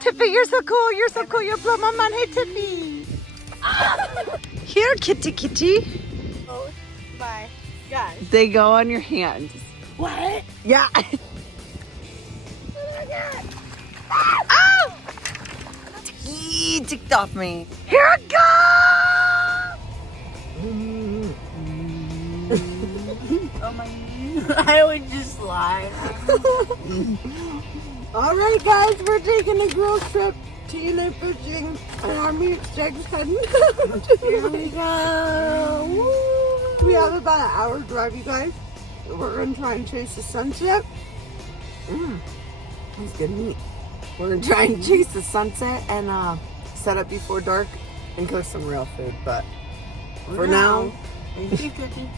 Tiffy, you're so cool. You're so cool. You blow my mind. Hey, Tiffy. Here, kitty, kitty. Oh, bye. Guys. They go on your hands. What? Yeah. Oh my God. Oh! He ticked off me. Here it goes! Oh my. I would just lie. All right, guys, we're taking a girls trip to fishing, and our meat's just heading. Here we go. Woo. We have about an hour drive, you guys. We're gonna try and chase the sunset. That's good meat. We're gonna try and chase the sunset and set up before dark and cook some real food. But for now, Thank you, Cookie.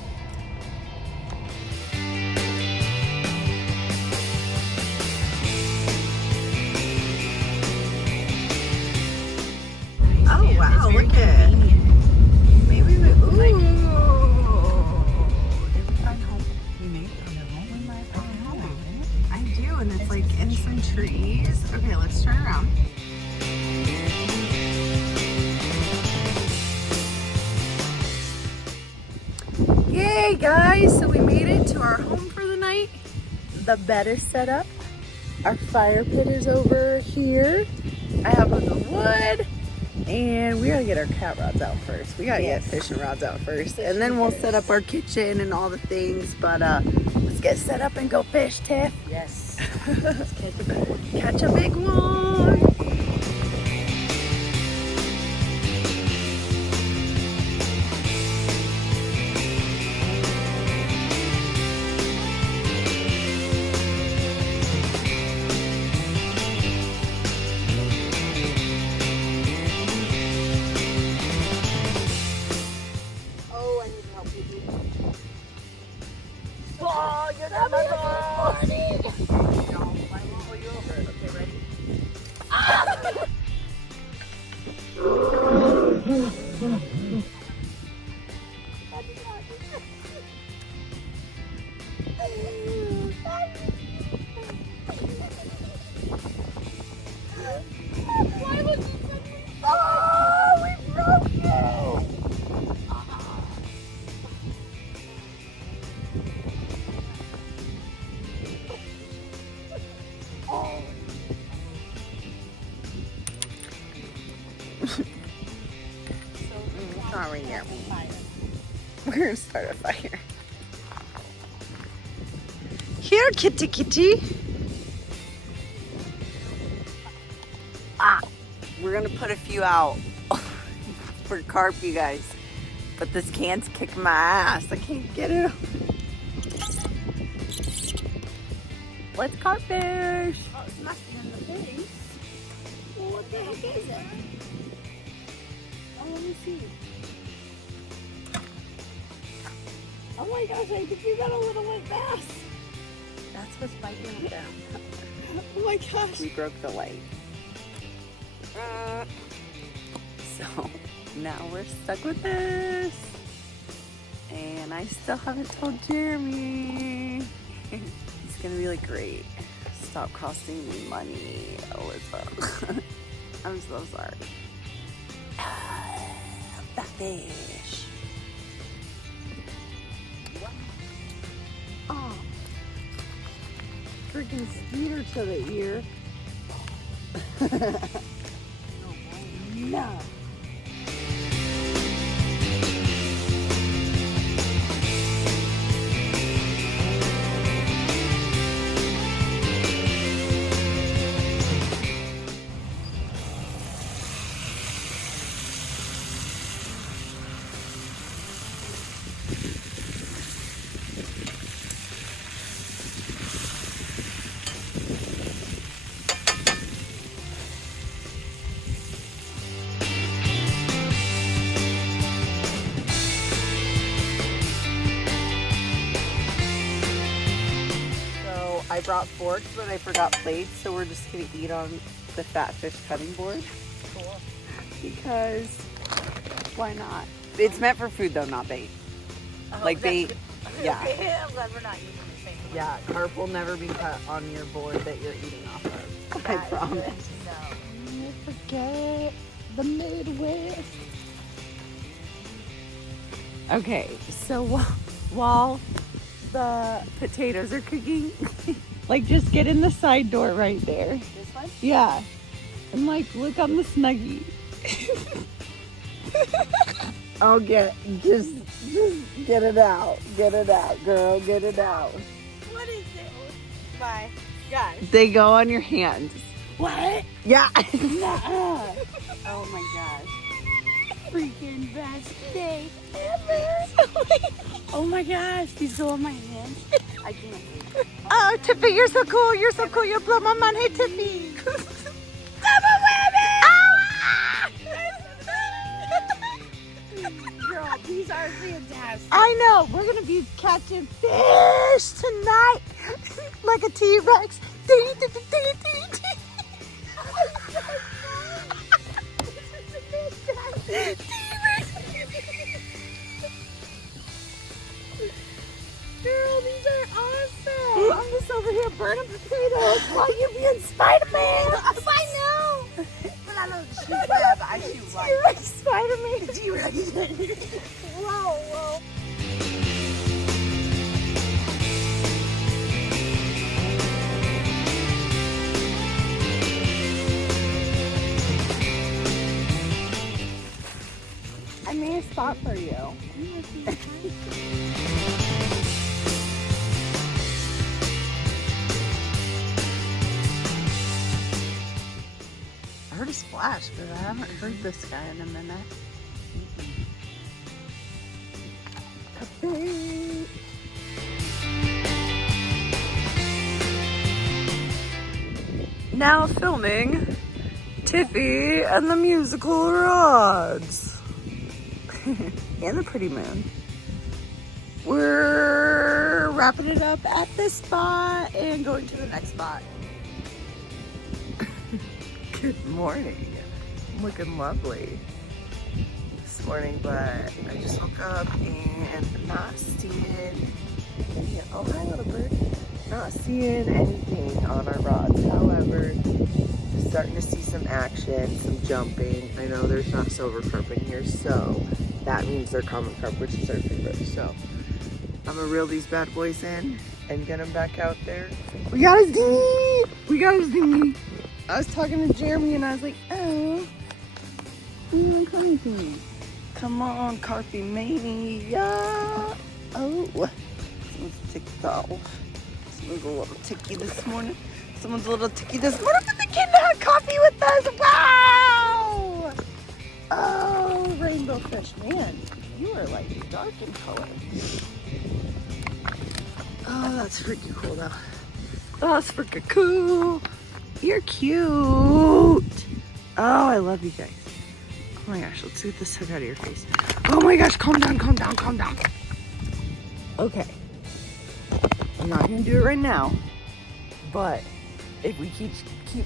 oh wow, look at maybe we ooh. Did we find home? We made it on home. I found home. I do, and it's like in some trees. Okay, let's turn around. Yay, guys! So we made it to our home for the night. The bed is set up. Our fire pit is over here. I have the wood. And we gotta get our cat rods out first. We gotta get fishing rods out first. And then we'll set up our kitchen and all the things. But let's get set up and go fish, Tiff. Yes. Let's catch a big one. Catch a big one. Oh, I need help with you. Oh, you're not my funny. No, I won't pull you over it. Okay, ready? Why would you send me? Oh, we broke you. Oh. Sorry, yeah. We're gonna start a fire. Here, kitty, kitty. We're gonna put a few out for carp, you guys. But this can's kicking my ass. I can't get it. Let's carp fish. Oh, it smacked you in the face. Well, what the heck is it? Oh, let me see. Oh my gosh, I think you got a little white bass. That's what's biting up there. Oh my gosh. We broke the light. So now we're stuck with this. And I still haven't told Jeremy. He's gonna be like, great. Stop costing me money, Alyssa. I'm so sorry. That fish. Oh. Freaking skeeter to the ear. No. I brought forks, but I forgot plates, so we're just gonna eat on the fat fish cutting board. Cool. Because why not? It's meant for food though, not bait. Oh, Like bait, yeah. Okay, I'm glad we're not using the same one. Yeah, carp will never be cut on your board that you're eating off of. I That is promise. good to know. Forget the Midwest. Okay, so while the potatoes are cooking, like just get in the side door right there. This one? Yeah. And like look on the Snuggie. Oh, just get it out. Get it out, girl. Get it out. What is it? My gosh. They go on your hands. What? Yeah. Nuh-uh. Oh my gosh. Freaking best day ever. Oh my gosh. These go on my hands. I can't wait. Oh, Tiffy, you're so cool. You're so cool. You blow my mind. Hey, Tiffy. Girl, these are fantastic. I know. We're going to be catching fish tonight. Like a T-Rex. Girl, these are awesome. I'm just over here burning potatoes while you being Spider-Man. I know. But I don't shoot web. I shoot light. You're like Spider-Man. Whoa. I made a spot for you. I heard a splash, but I haven't heard this guy in a minute. Cafe. Now filming Tiffy and the musical rods. And the pretty moon. We're wrapping it up at this spot and going to the next spot. Good morning. I'm looking lovely this morning, but I just woke up and not seeing, oh hi little bird, not seeing anything on our rods. However, starting to see some action, some jumping. I know there's not silver carp in here, so that means they're common carp, which is our favorite. So I'm gonna reel these bad boys in and get them back out there. We got a dinghy! We got a dinghy! I was talking to Jeremy and I was like, oh, you want to come to me? Come on, Carpy Mania! Oh, someone's ticked off. Someone's a little ticky this morning. Someone's a little ticky this morning, but they came to have coffee with us. Wow! Oh, rainbow fish. Man, you are like dark in color. Oh, that's freaking cool though. That's freaking cool. You're cute. Oh, I love you guys. Oh my gosh, let's get this hook out of your face. Oh my gosh, calm down, calm down, calm down. Okay. I'm not gonna do it right now, but if we keep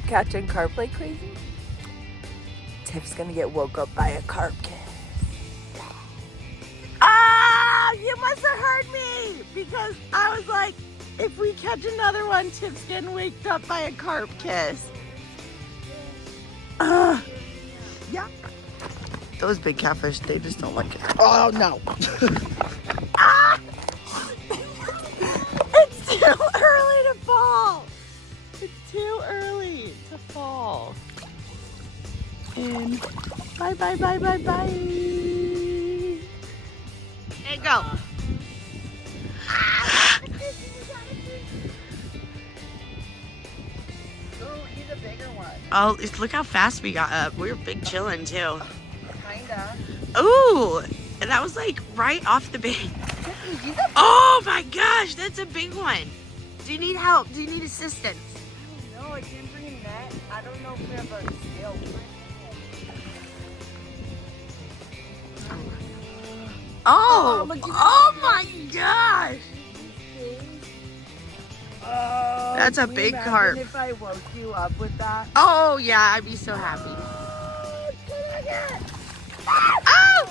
catching carp like crazy, Tiff's gonna get woke up by a carp kiss. Ah, you must have heard me because I was like, if we catch another one, Tiff's getting waked up by a carp kiss. Yeah. Those big catfish, they just don't like it. Oh no. Ah! It's too early to fall. It's too early to fall. And bye, bye, bye, bye, bye. There you go. He's a bigger one. Oh, look how fast we got up. We were big chilling too. Kinda. Ooh, and that was like right off the bank. Oh my gosh, that's a big one. Do you need help? Do you need assistance? No, I didn't bring a net. I don't know if we have a scale. Oh, oh my gosh. Oh, That's a can you big imagine carp. If I woke you up with that. Oh yeah, I'd be so happy. Oh!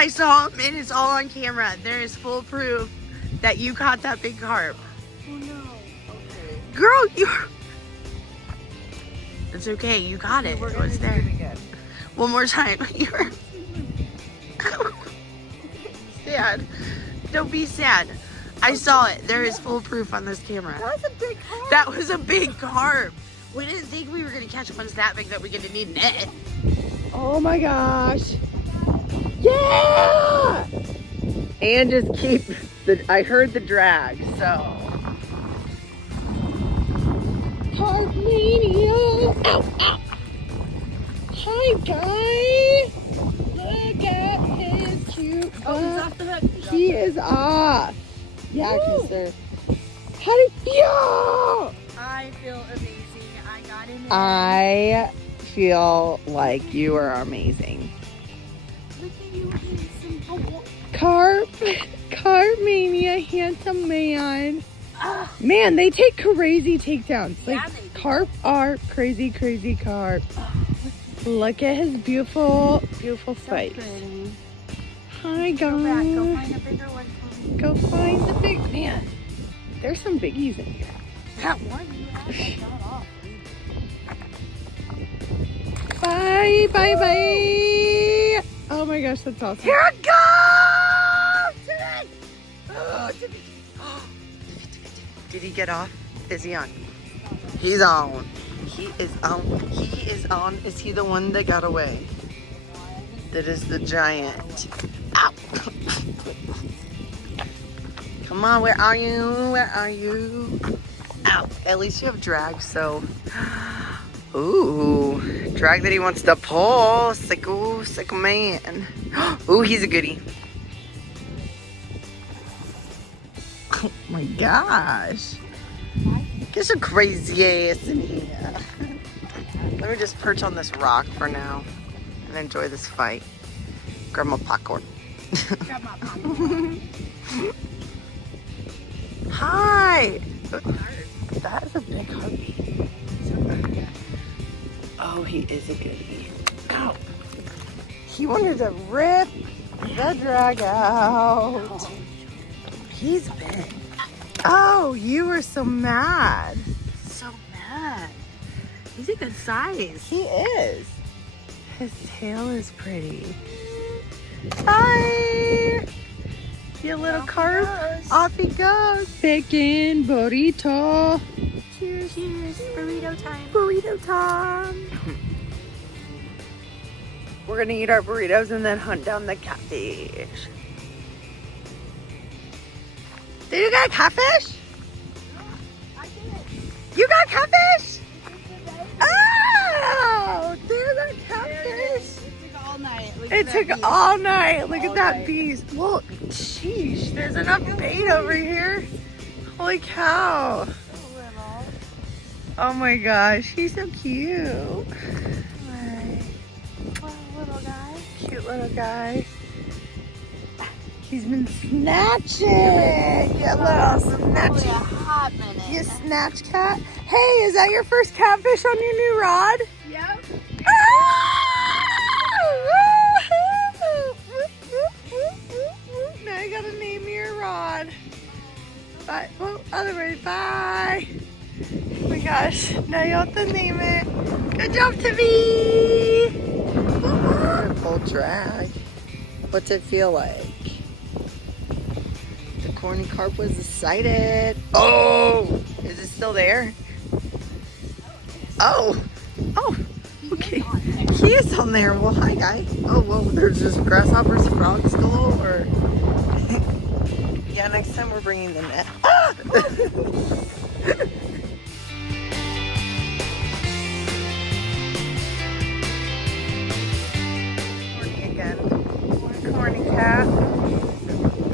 I saw him and it's all on camera. There is full proof that you caught that big carp. Oh no. Okay. Girl, it's okay. You got it. We're It gonna was do there. it again. One more time. You're sad. Don't be sad. I saw it. There is full proof on this camera. That was a big carp. That was a big carp. We didn't think we were going to catch one that big that we gonna need a net. Oh my gosh. Yeah! And just keep I heard the drag, so. Carp mania. Ow, ow. Hi, guy. Look at his cute butt. Oh, he's off the hook. He is off. Yeah, because they're. How do you feel? I feel amazing. I got him in. I feel like you are amazing. Look at you, handsome boy. Carp mania, handsome man. Ah. Man, they take crazy takedowns. Yeah, Like, they do. carp are crazy carp. Look at his beautiful So face. pretty. Hi, Go back. Go guys. find a bigger one for me. Go find the big man. There's some biggies in here. That one you have, that's not off. Bye. Oh my gosh, that's awesome. Here it goes! Oh, Tiffany. Did he get off? Is he on? He's on. He is on. He is on. Is he the one that got away? That is the giant. Ow! Come on, where are you? Where are you? Ow! At least you have drag, so. Ooh, drag that he wants to pull. Sicko man. Ooh, he's a goodie. Oh my gosh. Get some crazy ass in here. Let me just perch on this rock for now and enjoy this fight. Grab my popcorn. Grab my popcorn. Hi. That is a big heartbeat. Oh, he is a goodie. Ow. He wanted to rip the drag out. He's big. Oh, you were so mad. So mad. He's a good size. He is. His tail is pretty. Bye. You little carp. Off he goes. Bacon burrito. Cheers. Cheers. Burrito time. Burrito time. We're gonna eat our burritos and then hunt down the catfish. Did you got catfish? I did. You got catfish? It Oh, there's a catfish. took all night. Look It at that took beast. all night. Look All at that night. beast. Well, sheesh, there's enough bait over here. Holy cow. So little. Oh my gosh, he's so cute. Oh, little guy. Cute little guy. He's been snatching. You little Probably a snatch. hot minute. You snatch cat. Hey, is that your first catfish on your new rod? Yep. Now you gotta name your rod. Bye. Well, other way. Bye. Oh my gosh. Now you have to name it. Good job, Tiffany. Full drag. What's it feel like? The corny carp was excited. Oh, is it still there? Oh, oh, okay. He is on there. Well, hi, guy. Oh, well, there's just grasshoppers, frogs galore. Yeah, next time we're bringing the net. Ah! Corny again. Corny cat.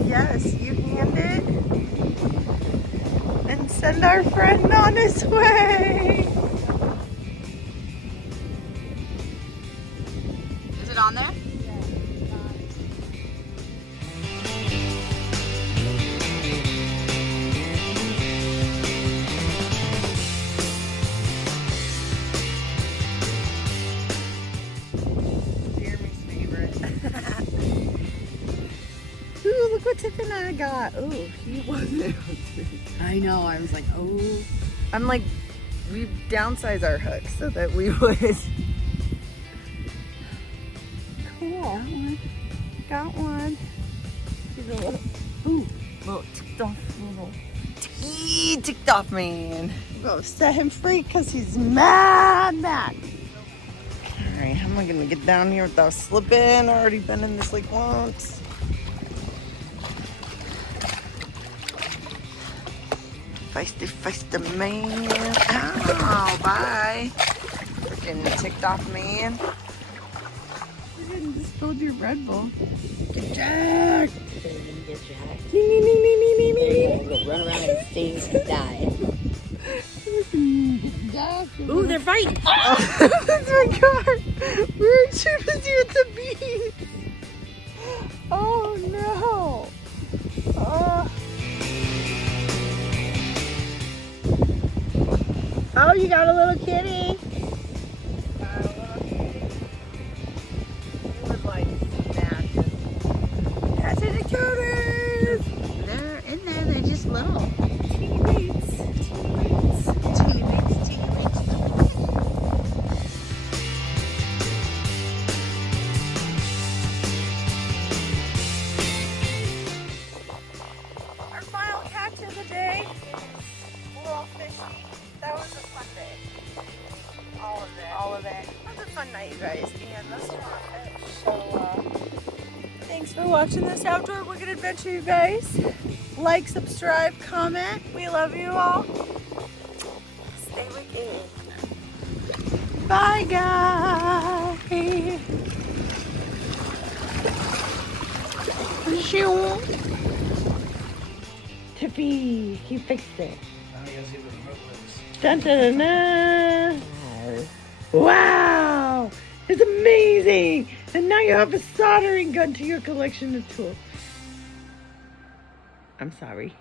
Yes, you hand it. And send our friend on his way. Is it on there? Jeremy's favorite. Tiff and I got. Oh, he wasn't able to. I know. I was like, oh. I'm like, we downsized our hook so that we would. Cool. Got one. He's a little, little ticked off, ticked off man. Go set him free because he's mad. All right, how am I gonna get down here without slipping? I've already been in this lake once. Feisty man. Ow, bye. Freaking ticked off man. You didn't just spilled your Red Bull. Get jacked. Get jacked. Nee. Run around and stings and die. Ooh, they're fighting. Oh, that's my car. We were too busy at the beach. Oh no. Oh, you got a little kitty. He was like smashing. That's the Dakoters. They're in there. They're just little. Teammates. Our final catch of the day. We're all fishy. That was a fun day. All of it. It was a fun night, you guys. And that's a lot of fish. So, thanks for watching this outdoor wicked adventure, you guys. Like, subscribe, comment. We love you all. Stay wicked. Bye, guys. Shoo. Tiffy, he fixed it. Dun, dun, dun, dun. Wow, it's amazing. And now you have a soldering gun to your collection of tools. I'm sorry.